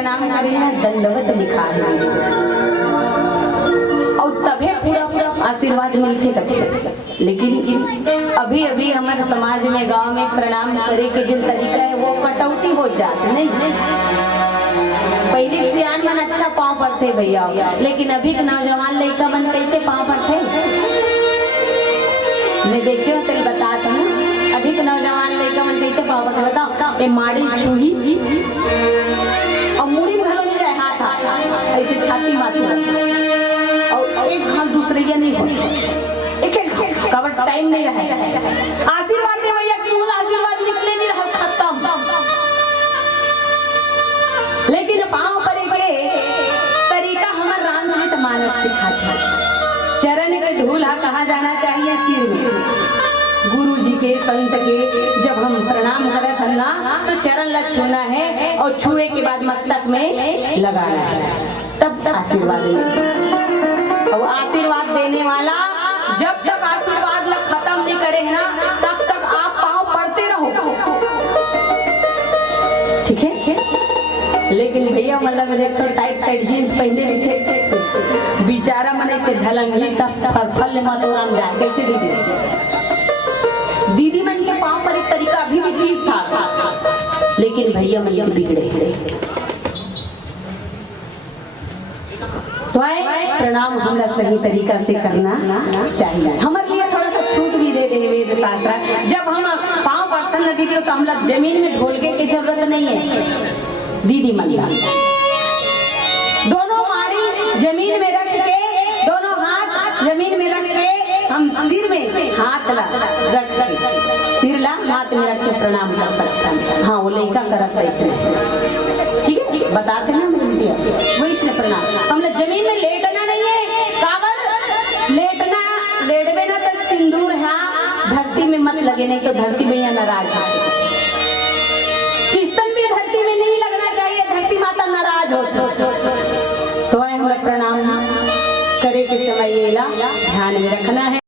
प्रणाम करे ना दंडवत लिखा है और तभी पूरा आशीर्वाद मिलते तभी। लेकिन अभी अभी हमारे समाज में गांव में प्रणाम करे के जो तरीका है वो कटौती हो जाती नहीं। पहले सियान मन अच्छा पाँव पड़ते भैया, लेकिन अभी के नौजवान लड़का मन कैसे पाँव पड़ते मैं देखियो तेल बताता हूँ। अभी के नौजवान लड़का मन कैसे पाँव पड़ते बताओ। ये माड़ी छुही और मुड़ी घरों में जाए हाथ ऐसे छाती माती और एक हाथ दूसरे या नहीं हो एक कवर टाइम नहीं रहे। आशीर्वाद दे भैया केवल आशीर्वाद निकले नहीं रहा खत्म। लेकिन पाँव परे के तरीका हमारे रामचरित मानस सिखाता है। चरण के धूल्हा कहा जाना चाहिए सिर में। गुरु जी के संत के जब हम प्रणाम करते हैं ना तो चरण लग छूना है और छुए के बाद मस्तक में लगाना है तब आशीर्वाद मिलेगा। और आशीर्वाद देने वाला जब तक आशीर्वाद लग खत्म नहीं करे है ना तब तक आप पाँव पड़ते रहो। ठीक है। लेकिन भैया मतलब देखो टाइट टाइट जींस पहने थे बेचारा मन से ढलंगी फल मदोराम जाए कैसे दीदी मन के पाँव पर एक तरीका अभी भी ठीक था, लेकिन भैया मैया बिगड़े। तो प्रणाम हमरा सही तरीका से करना चाहिए। हमारे लिए थोड़ा सा छूट भी दे दे वेद शास्त्र। जब हम पाँव बर्तन न दीदी तो हम लोग जमीन में ढोलके की जरूरत नहीं है। दीदी मैया दोनों माड़ी जमीन में रख के दोनों हाथ जमीन में रख के हम सिर में हाथ रख के सिर ला हाथ में रख के प्रणाम कर सकते हैं। हाँ वो लड़का करत ऐसे ठीक है बताते हैं वैष्णव प्रणाम। हम लोग जमीन में लेटना नहीं है। काबर लेटना लेटवे ना तो सिंदूर है धरती में मत लगे नहीं तो धरती में या नाराज है। पिस्तल भी धरती में नहीं लगना चाहिए, धरती माता नाराज हो। तो हम लोग प्रणाम करे के समय ये ध्यान में रखना है।